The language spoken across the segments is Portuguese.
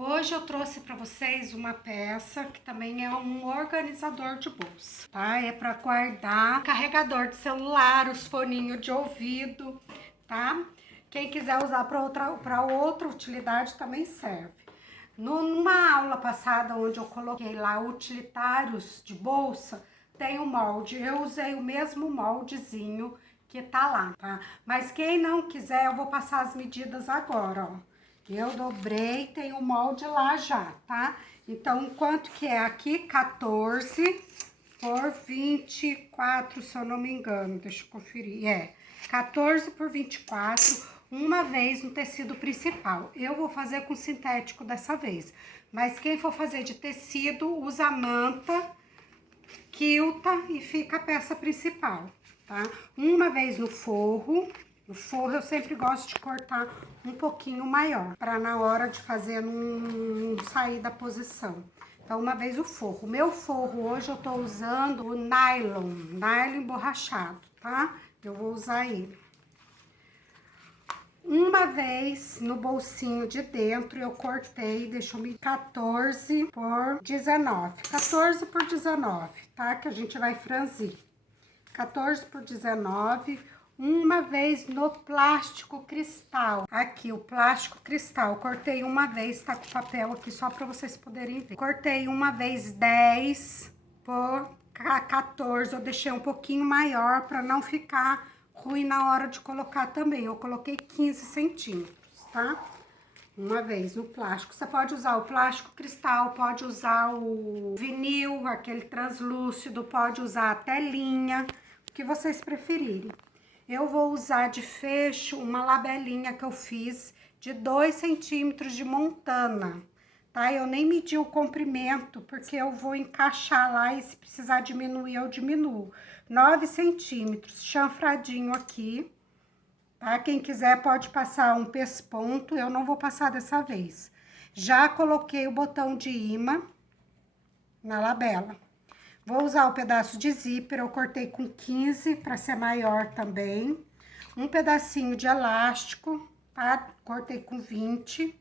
Hoje eu trouxe para vocês uma peça que também é um organizador de bolsa, tá? É para guardar carregador de celular, os foninhos de ouvido, tá? Quem quiser usar para outra utilidade também serve. Numa aula passada, onde eu coloquei lá utilitários de bolsa, tem um molde. Eu usei o mesmo moldezinho que tá lá, tá? Mas quem não quiser, eu vou passar as medidas agora, ó. Eu dobrei, tem o molde lá já, tá? Então, quanto que é aqui? 14 por 24, se eu não me engano. Deixa eu conferir. 14 por 24, uma vez no tecido principal. Eu vou fazer com sintético dessa vez. Mas quem for fazer de tecido, usa manta, quilta e fica a peça principal, tá? Uma vez no forro. O forro eu sempre gosto de cortar um pouquinho maior, para na hora de fazer não sair da posição. Então, uma vez o forro. O meu forro hoje eu tô usando o nylon emborrachado, tá? Eu vou usar ele. Uma vez no bolsinho de dentro eu cortei, deixa eu me 14 por 19. 14 por 19, tá? Que a gente vai franzir. 14 por 19. Uma vez no plástico cristal. Aqui, o plástico cristal. Cortei uma vez, tá com o papel aqui só pra vocês poderem ver. Cortei uma vez 10 por 14. Eu deixei um pouquinho maior pra não ficar ruim na hora de colocar também. Eu coloquei 15 centímetros, tá? Uma vez no plástico. Você pode usar o plástico cristal, pode usar o vinil, aquele translúcido, pode usar a telinha, o que vocês preferirem. Eu vou usar de fecho uma labelinha que eu fiz de 2 centímetros de montana, tá? Eu nem medi o comprimento, porque eu vou encaixar lá e se precisar diminuir, eu diminuo. 9 centímetros, chanfradinho aqui, tá? Quem quiser pode passar um pesponto, eu não vou passar dessa vez. Já coloquei o botão de imã na labela. Vou usar o pedaço de zíper, eu cortei com 15 para ser maior também. Um pedacinho de elástico, tá? Cortei com 20.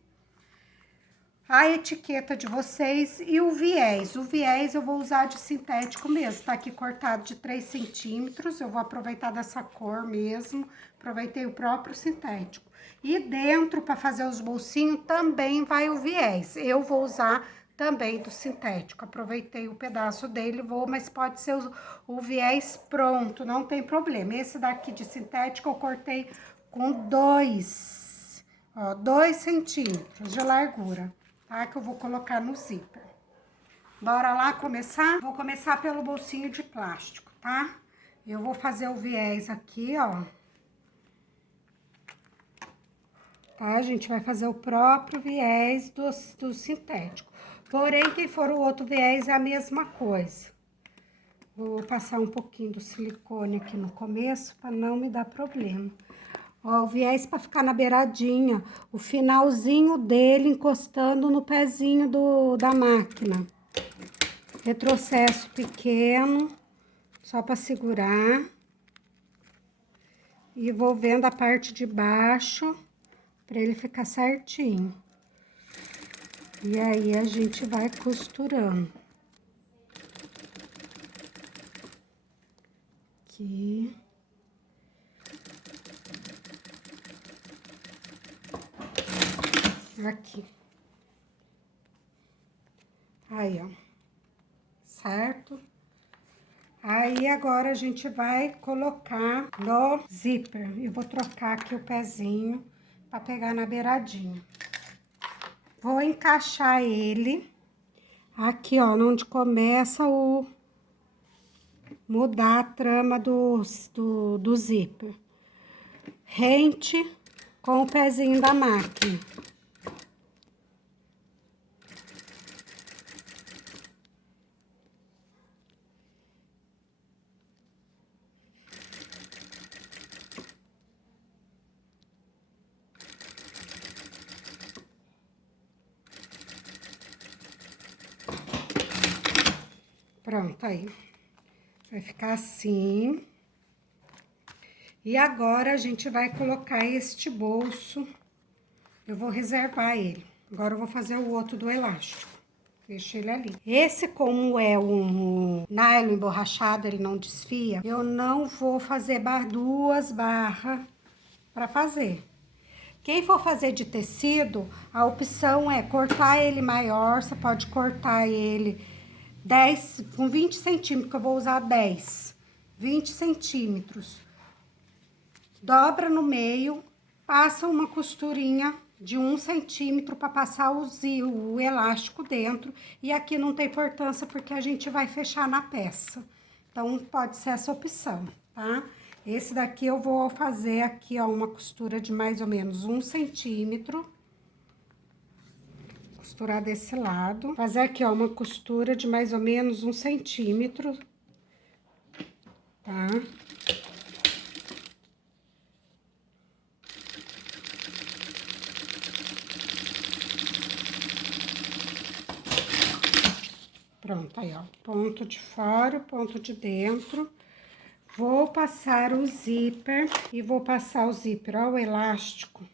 A etiqueta de vocês e o viés. O viés eu vou usar de sintético mesmo, tá aqui cortado de 3 centímetros. Eu vou aproveitar dessa cor mesmo, aproveitei o próprio sintético. E dentro, para fazer os bolsinhos, também vai o viés. Eu vou usar também do sintético. Aproveitei o pedaço dele, mas pode ser o viés pronto, não tem problema. Esse daqui de sintético eu cortei com 2 centímetros de largura, tá? Que eu vou colocar no zíper. Bora lá começar? Vou começar pelo bolsinho de plástico, tá? Eu vou fazer o viés aqui, ó. Tá? A gente vai fazer o próprio viés do sintético. Porém, quem for o outro viés é a mesma coisa. Vou passar um pouquinho do silicone aqui no começo para não me dar problema. Ó, o viés para ficar na beiradinha, o finalzinho dele encostando no pezinho da máquina. Retrocesso pequeno, só para segurar. E vou vendo a parte de baixo para ele ficar certinho. E aí, a gente vai costurando. Aqui. Aqui. Aí, ó. Certo? Aí, agora, a gente vai colocar no zíper. Eu vou trocar aqui o pezinho para pegar na beiradinha. Vou encaixar ele aqui, ó, onde começa mudar a trama do zíper. Rente com o pezinho da máquina. Pronto, aí. Vai ficar assim. E agora, a gente vai colocar este bolso. Eu vou reservar ele. Agora eu vou fazer o outro do elástico. Deixa ele ali. Esse, como é um nylon emborrachado, ele não desfia, eu não vou fazer duas barras para fazer. Quem for fazer de tecido, a opção é cortar ele maior, você pode cortar ele 10, com 20 centímetros, que eu vou usar 10, 20 centímetros. Dobra no meio, passa uma costurinha de 1 centímetro para passar o elástico dentro. E aqui não tem importância porque a gente vai fechar na peça. Então, pode ser essa opção, tá? Esse daqui eu vou fazer aqui, ó, uma costura de mais ou menos 1 centímetro. Costurar desse lado. Fazer aqui, ó, uma costura de mais ou menos 1 centímetro, tá? Pronto, aí, ó, ponto de fora, ponto de dentro. Vou passar o zíper e vou passar o zíper, ó, o elástico.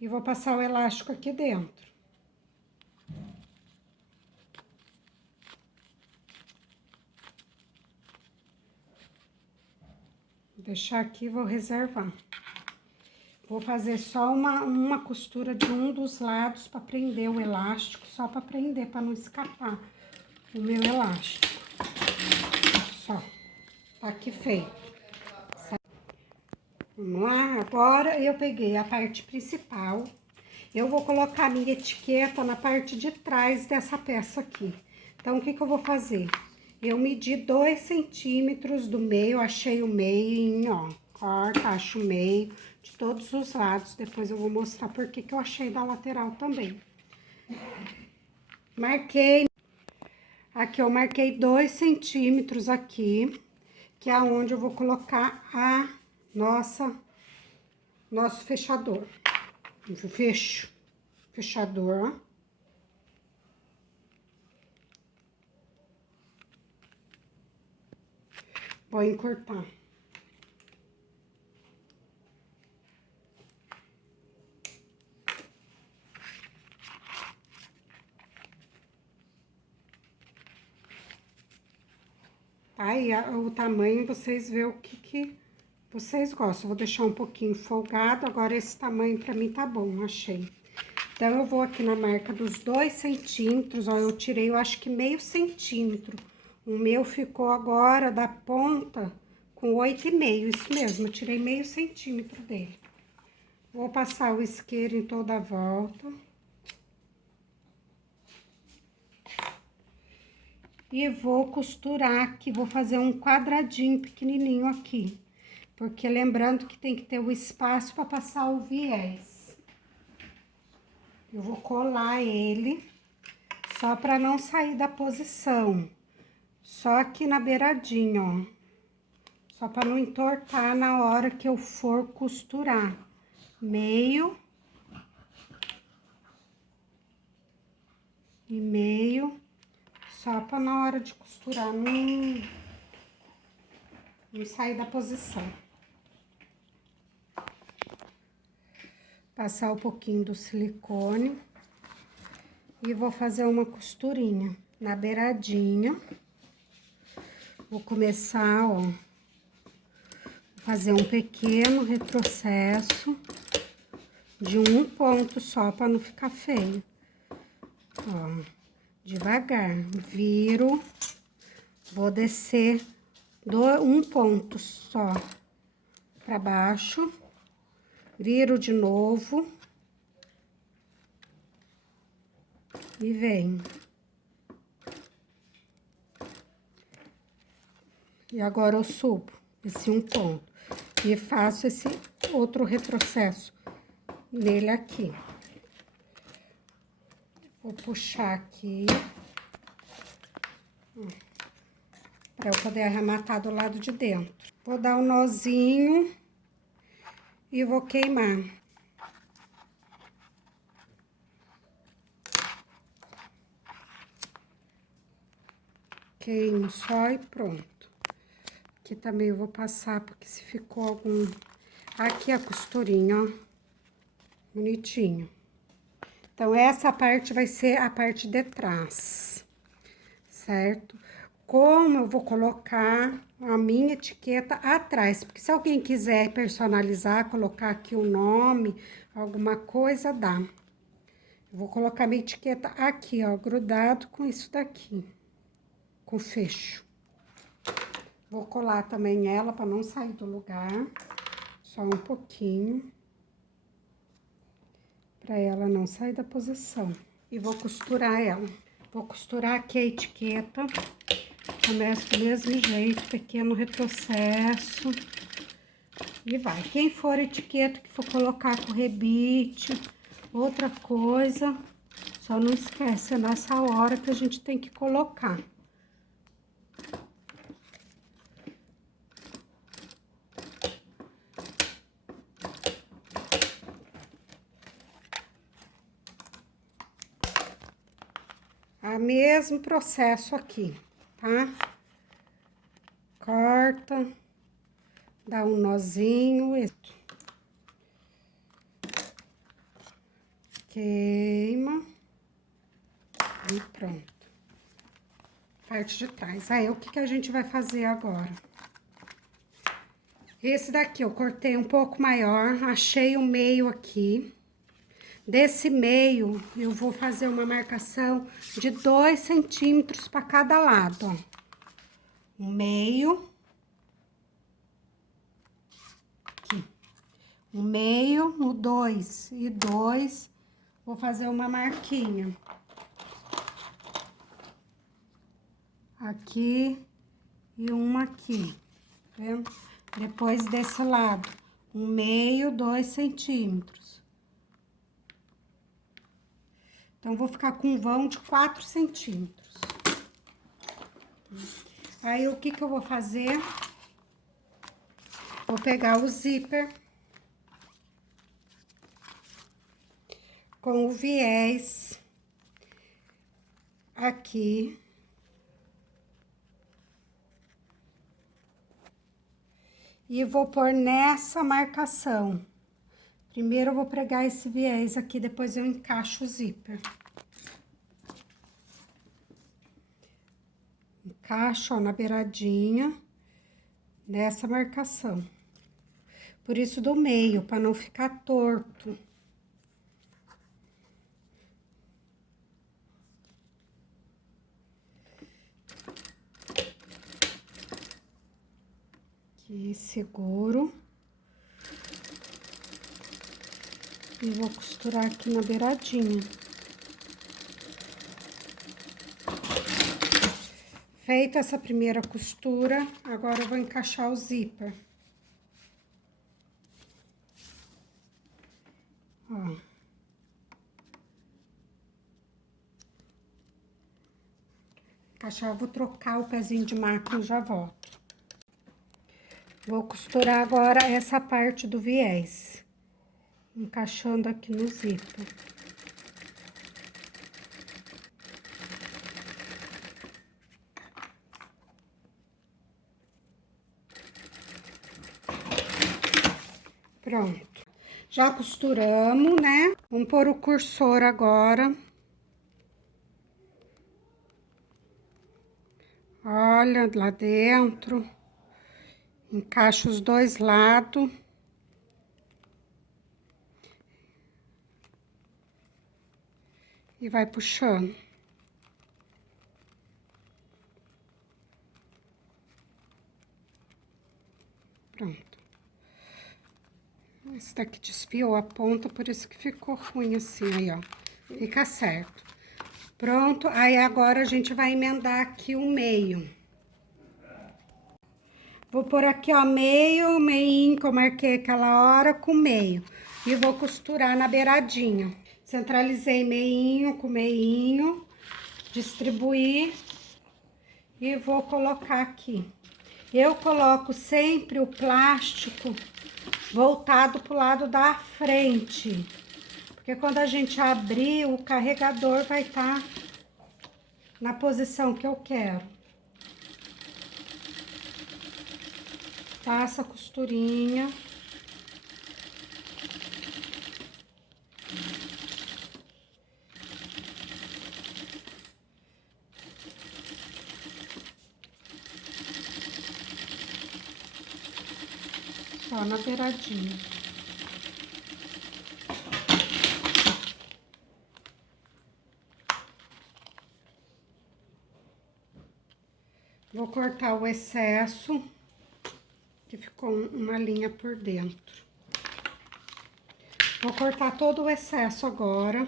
E vou passar o elástico aqui dentro. Vou deixar aqui, vou reservar. Vou fazer só uma costura de um dos lados para prender o elástico, só para prender, para não escapar o meu elástico. Só. Tá aqui feito. Vamos lá? Agora eu peguei a parte principal. Eu vou colocar a minha etiqueta na parte de trás dessa peça aqui. Então, o que que eu vou fazer? Eu medi 2 centímetros do meio, achei o meio, ó. Corta, acho o meio de todos os lados. Depois eu vou mostrar por que que eu achei da lateral também. Marquei. Aqui eu marquei 2 centímetros aqui, que é onde eu vou colocar a nosso fechador. Fechador, ó. Vou encurtar. Aí, o tamanho, vocês vê o que vocês gostam. Vou deixar um pouquinho folgado, agora esse tamanho pra mim tá bom, achei. Então, eu vou aqui na marca dos 2 centímetros, ó, eu tirei, eu acho que meio centímetro. O meu ficou agora da ponta com 8,5, isso mesmo, eu tirei meio centímetro dele. Vou passar o isqueiro em toda a volta. E vou costurar aqui, vou fazer um quadradinho pequenininho aqui. Porque lembrando que tem que ter o espaço para passar o viés. Eu vou colar ele, só para não sair da posição. Só aqui na beiradinha, ó. Só para não entortar na hora que eu for costurar. Meio. E meio. Só para na hora de costurar não sair da posição. Passar um pouquinho do silicone. E vou fazer uma costurinha na beiradinha. Vou começar, ó, fazer um pequeno retrocesso de um ponto só para não ficar feio. Ó, devagar, viro, vou descer um ponto só para baixo, viro de novo e venho. E agora eu subo esse um ponto e faço esse outro retrocesso nele aqui. Vou puxar aqui, para eu poder arrematar do lado de dentro. Vou dar um nozinho e vou queimar. Queimo só e pronto. Aqui também eu vou passar, porque se ficou algum... Aqui a costurinha, ó, bonitinho. Então, essa parte vai ser a parte de trás, certo? Como eu vou colocar a minha etiqueta atrás, porque se alguém quiser personalizar, colocar aqui o nome, alguma coisa, dá. Eu vou colocar minha etiqueta aqui, ó, grudado com isso daqui, com fecho. Vou colar também ela para não sair do lugar, só um pouquinho, para ela não sair da posição. E vou costurar ela. Vou costurar aqui a etiqueta, começo do mesmo jeito, pequeno retrocesso. E vai. Quem for etiqueta que for colocar com rebite, outra coisa, só não esquece, é nessa hora que a gente tem que colocar. O mesmo processo aqui, tá? Corta, dá um nozinho, queima e pronto. Parte de trás. Aí, o que que a gente vai fazer agora? Esse daqui eu cortei um pouco maior, achei o meio aqui. Desse meio, eu vou fazer uma marcação de 2 centímetros para cada lado, ó. O meio. Aqui. O meio, no 2 e 2, vou fazer uma marquinha. Aqui e uma aqui, tá vendo? Depois desse lado, um meio, 2 centímetros. Então, vou ficar com um vão de 4 centímetros. Aí, o que que eu vou fazer? Vou pegar o zíper com o viés aqui. E vou pôr nessa marcação. Primeiro eu vou pregar esse viés aqui, depois eu encaixo o zíper. Encaixo, ó, na beiradinha dessa marcação. Por isso do meio, para não ficar torto. Aqui, seguro. E vou costurar aqui na beiradinha. Feita essa primeira costura, agora eu vou encaixar o zíper. Ó. Encaixar, eu vou trocar o pezinho de máquina e já volto. Vou costurar agora essa parte do viés, encaixando aqui no zíper. Pronto. Já costuramos, né? Vamos pôr o cursor agora. Olha, lá dentro. Encaixa os dois lados. E vai puxando. Pronto. Esse daqui desfiou a ponta, por isso que ficou ruim assim, aí, ó. Fica certo. Pronto, aí agora a gente vai emendar aqui o meio. Vou pôr aqui, ó, meio, meinho que eu marquei aquela hora com meio. E vou costurar na beiradinha. Centralizei meinho com meinho, distribuir e vou colocar aqui. Eu coloco sempre o plástico voltado pro lado da frente, porque quando a gente abrir, o carregador vai estar na posição que eu quero. Passa a costurinha. só na beiradinha. Vou cortar o excesso, que ficou uma linha por dentro. Vou cortar todo o excesso agora.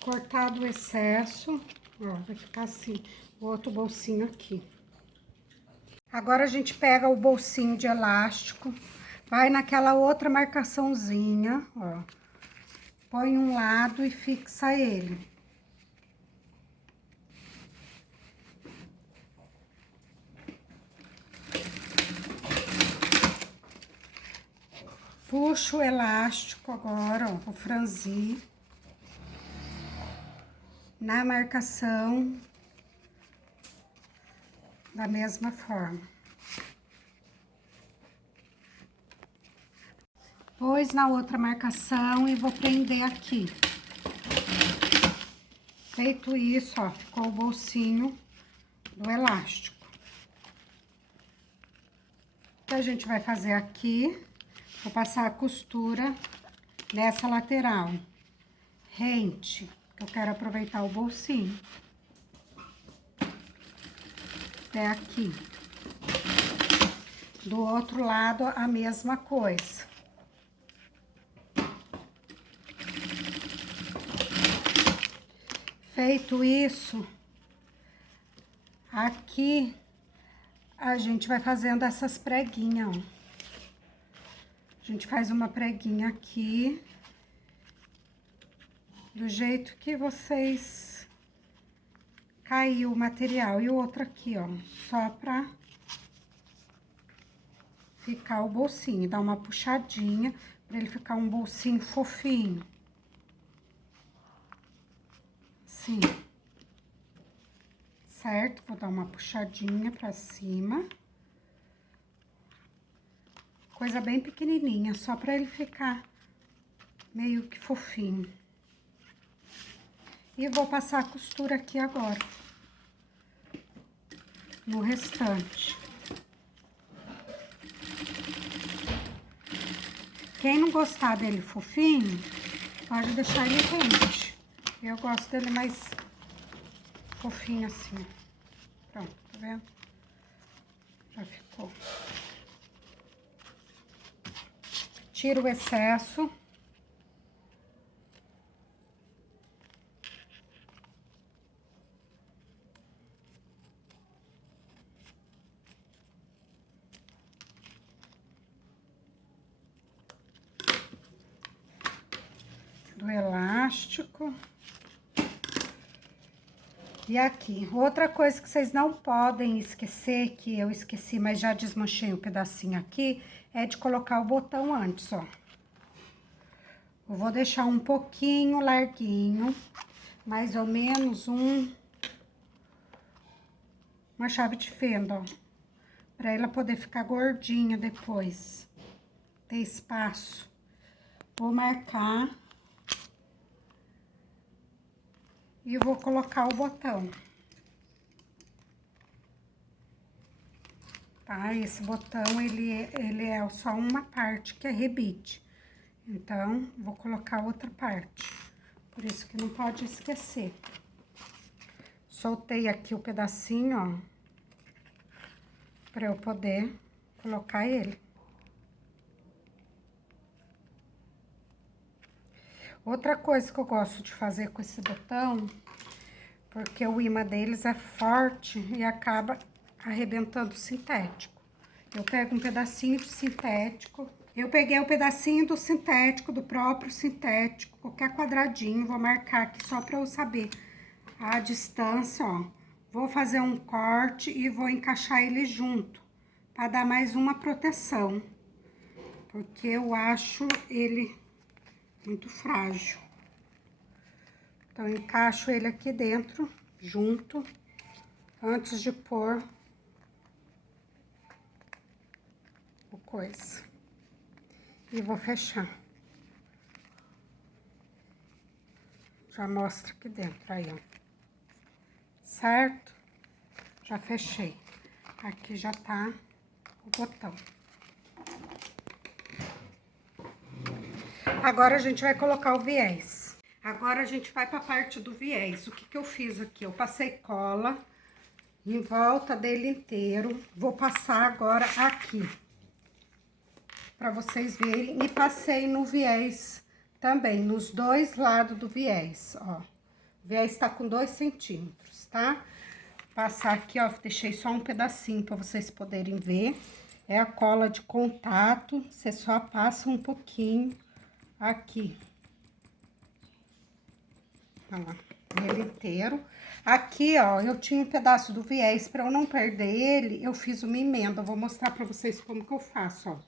Cortado o excesso, ó, vai ficar assim, o outro bolsinho aqui. Agora a gente pega o bolsinho de elástico, vai naquela outra marcaçãozinha, ó, põe um lado e fixa ele. Puxo o elástico agora, ó, vou franzir na marcação da mesma forma. Pôs na outra marcação e vou prender aqui. Feito isso, ó, ficou o bolsinho do elástico. O que a gente vai fazer aqui, vou passar a costura nessa lateral, rente, que eu quero aproveitar o bolsinho. Até aqui. Do outro lado, a mesma coisa. Feito isso, aqui a gente vai fazendo essas preguinhas, ó. A gente faz uma preguinha aqui, do jeito que vocês caiu o material. E o outro aqui, ó, só pra ficar o bolsinho. Dá uma puxadinha pra ele ficar um bolsinho fofinho. Assim. Certo? Vou dar uma puxadinha pra cima. Coisa bem pequenininha, só pra ele ficar meio que fofinho. E vou passar a costura aqui agora. No restante. Quem não gostar dele fofinho, pode deixar ele quente. Eu gosto dele mais fofinho assim. Pronto, tá vendo? Já ficou. Tiro o excesso. Do elástico. E aqui, outra coisa que vocês não podem esquecer, que eu esqueci, mas já desmanchei um pedacinho aqui, é de colocar o botão antes, ó. Eu vou deixar um pouquinho larguinho, mais ou menos uma chave de fenda, ó. Pra ela poder ficar gordinha depois, ter espaço. Vou marcar. E vou colocar o botão. Tá? Esse botão, ele é só uma parte que é rebite. Então, vou colocar outra parte. Por isso que não pode esquecer. Soltei aqui o pedacinho, ó. Pra eu poder colocar ele. Outra coisa que eu gosto de fazer com esse botão, porque o imã deles é forte e acaba arrebentando o sintético. Eu pego um pedacinho de sintético. Eu peguei um pedacinho do sintético, do próprio sintético, qualquer quadradinho, vou marcar aqui só pra eu saber a distância, ó. Vou fazer um corte e vou encaixar ele junto, pra dar mais uma proteção. Porque eu acho ele muito frágil. Então, eu encaixo ele aqui dentro, junto, antes de pôr o coisa. E vou fechar. Já mostra aqui dentro, aí, ó. Certo? Já fechei. Aqui já tá o botão. Agora a gente vai colocar o viés. Agora a gente vai pra parte do viés. O que que eu fiz aqui? Eu passei cola em volta dele inteiro. Vou passar agora aqui, pra vocês verem. E passei no viés também, nos dois lados do viés, ó. O viés tá com 2 centímetros, tá? Passar aqui, ó, deixei só um pedacinho pra vocês poderem ver. É a cola de contato, você só passa um pouquinho aqui. Olha lá, ele inteiro. Aqui, ó, eu tinha um pedaço do viés, pra eu não perder ele, eu fiz uma emenda. Eu vou mostrar pra vocês como que eu faço, ó,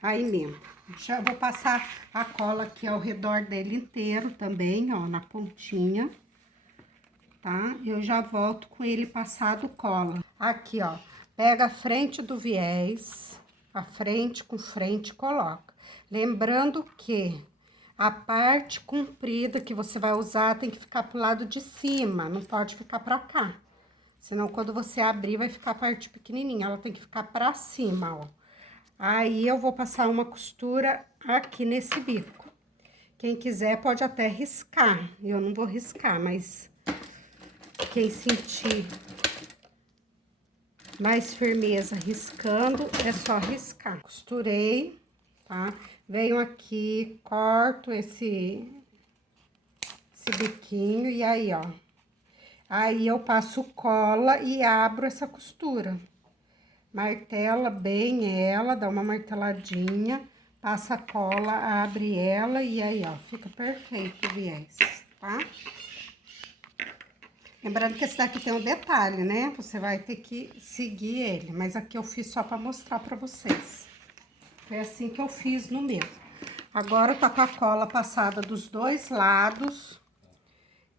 a emenda. Já vou passar a cola aqui ao redor dele inteiro também, ó, na pontinha. Tá? Eu já volto com ele passado cola. Aqui, ó, pega a frente do viés, a frente com frente, coloca. Lembrando que a parte comprida que você vai usar tem que ficar pro lado de cima, não pode ficar pra cá. Senão, quando você abrir, vai ficar a parte pequenininha, ela tem que ficar pra cima, ó. Aí, eu vou passar uma costura aqui nesse bico. Quem quiser pode até riscar, eu não vou riscar, mas quem sentir mais firmeza riscando, é só riscar. Costurei, tá? Venho aqui, corto esse biquinho e aí, ó. Aí, eu passo cola e abro essa costura. Martela bem ela, dá uma marteladinha, passa cola, abre ela e aí, ó, fica perfeito o viés, tá? Lembrando que esse daqui tem um detalhe, né? Você vai ter que seguir ele, mas aqui eu fiz só pra mostrar pra vocês. Foi assim que eu fiz no meu. Agora, eu tô com a cola passada dos dois lados,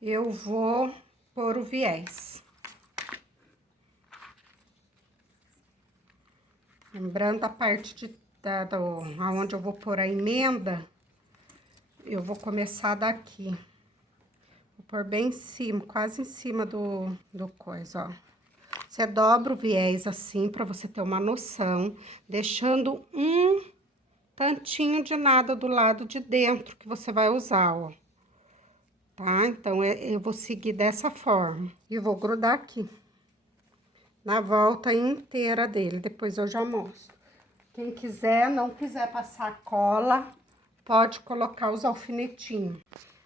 eu vou pôr o viés. Lembrando a parte aonde eu vou pôr a emenda, eu vou começar daqui. Por bem em cima, quase em cima do coisa, ó. Você dobra o viés assim, pra você ter uma noção, deixando um tantinho de nada do lado de dentro que você vai usar, ó. Tá? Então, eu vou seguir dessa forma. E vou grudar aqui, na volta inteira dele, depois eu já mostro. Quem quiser, não quiser passar cola, pode colocar os alfinetinhos.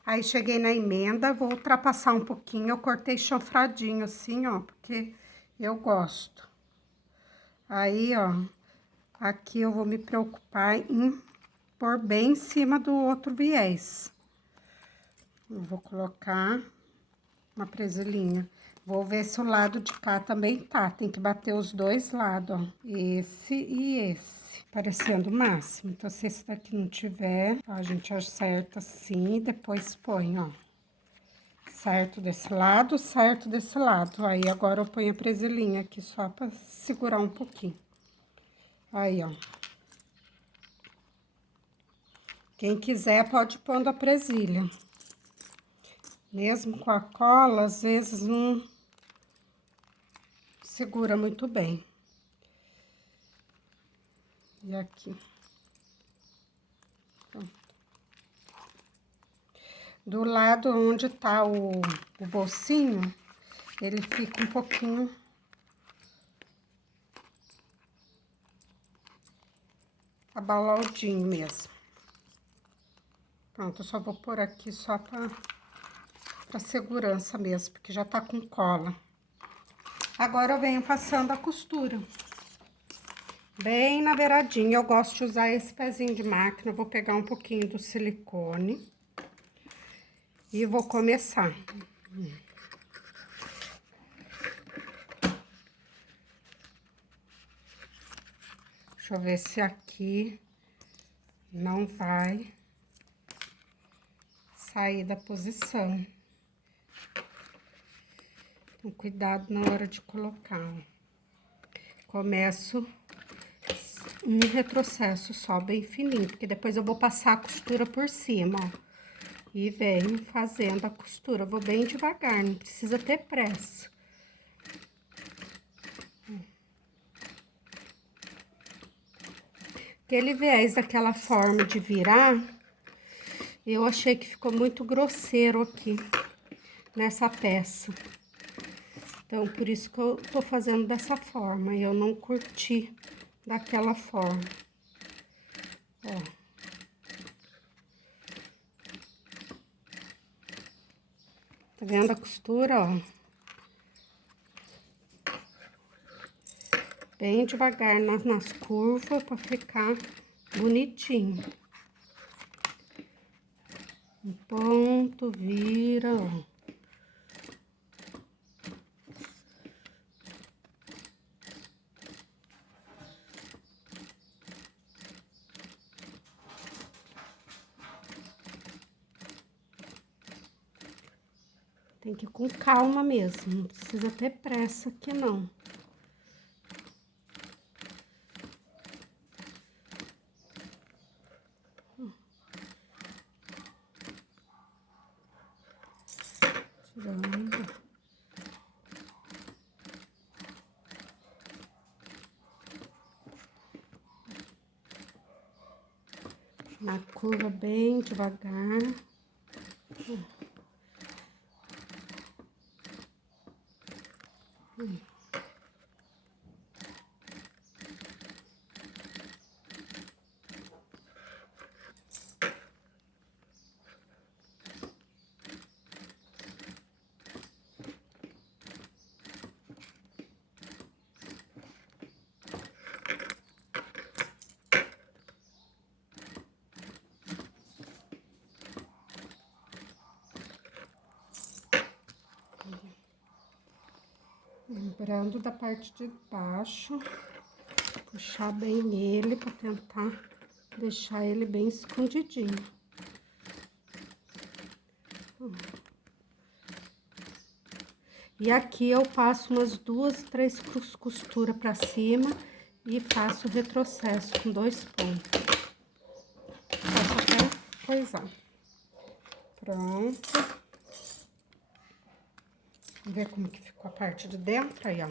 Aí, cheguei na emenda, vou ultrapassar um pouquinho, eu cortei chanfradinho assim, ó, porque eu gosto. Aí, ó, aqui eu vou me preocupar em pôr bem em cima do outro viés. Eu vou colocar uma presilhinha. Vou ver se o lado de cá também tá, tem que bater os dois lados, ó, esse e esse. Parecendo o máximo. Então, se esse daqui não tiver, ó, a gente acerta assim e depois põe, ó. Certo desse lado, certo desse lado. Aí, agora eu ponho a presilhinha aqui só pra segurar um pouquinho. Aí, ó. Quem quiser pode pôr a presilha. Mesmo com a cola, às vezes não segura muito bem. E aqui. Pronto. Do lado onde tá o bolsinho, ele fica um pouquinho abalaudinho mesmo. Pronto, eu só vou pôr aqui só pra segurança mesmo, porque já tá com cola. Agora, eu venho passando a costura. Bem na beiradinha, eu gosto de usar esse pezinho de máquina, eu vou pegar um pouquinho do silicone. E vou começar. Deixa eu ver se aqui não vai sair da posição. Então, cuidado na hora de colocar. Começo um retrocesso só, bem fininho, porque depois eu vou passar a costura por cima, ó. E venho fazendo a costura. Vou bem devagar, não precisa ter pressa. Aquele viés daquela forma de virar, eu achei que ficou muito grosseiro aqui, nessa peça. Então, por isso que eu tô fazendo dessa forma. Eu não curti daquela forma. Ó. Tá vendo a costura, ó? Bem devagar nas curvas pra ficar bonitinho. Um ponto, vira, ó. Tem que ir com calma mesmo, não precisa ter pressa aqui, não. Tirando. Na curva bem devagar. Lembrando da parte de baixo, puxar bem ele para tentar deixar ele bem escondidinho. E aqui eu passo umas 2, 3 costuras para cima e faço o retrocesso com 2 pontos. Faço até coisar. Pronto. Vamos ver como que ficou a parte de dentro aí, ó.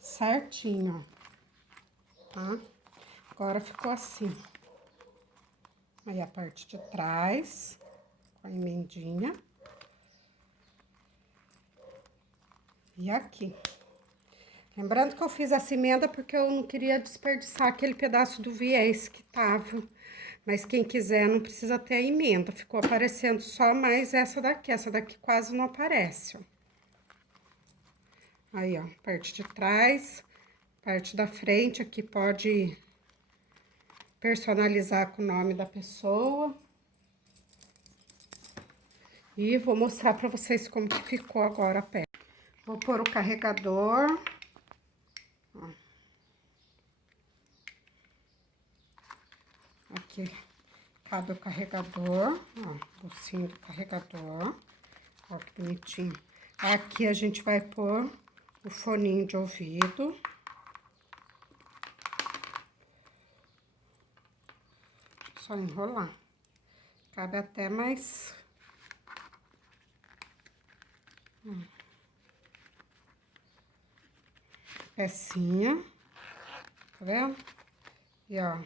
Certinho, ó. Tá? Agora ficou assim. Aí a parte de trás, com a emendinha. E aqui. Lembrando que eu fiz essa emenda porque eu não queria desperdiçar aquele pedaço do viés que tava. Mas quem quiser não precisa ter a emenda. Ficou aparecendo só mais essa daqui. Essa daqui quase não aparece, ó. Aí, ó, parte de trás, parte da frente aqui pode personalizar com o nome da pessoa. E vou mostrar pra vocês como que ficou agora a peça. Vou pôr o carregador. Ó. Aqui cabe o carregador, ó, bolsinho do carregador. Ó, que bonitinho. Aqui a gente vai pôr o foninho de ouvido. Só enrolar. Cabe até mais. Pecinha. Tá vendo? E, ó,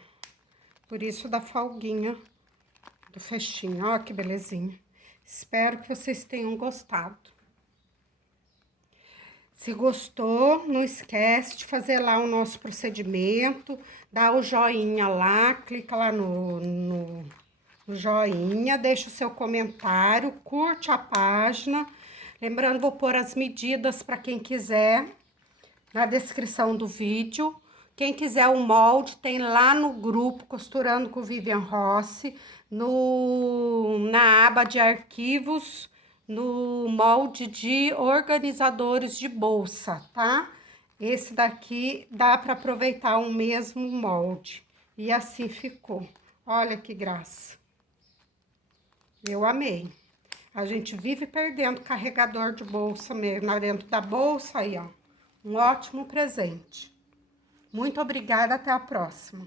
por isso da folguinha do fechinho. Ó, que belezinha. Espero que vocês tenham gostado. Se gostou, não esquece de fazer lá o nosso procedimento, dá o joinha lá, clica lá no joinha, deixa o seu comentário, curte a página. Lembrando, vou pôr as medidas para quem quiser na descrição do vídeo. Quem quiser o molde, tem lá no grupo Costurando com Vivian Rossi, na aba de arquivos, no molde de organizadores de bolsa, tá? Esse daqui dá para aproveitar o mesmo molde. E assim ficou. Olha que graça. Eu amei. A gente vive perdendo carregador de bolsa mesmo, dentro da bolsa aí, ó. Um ótimo presente. Muito obrigada, até a próxima.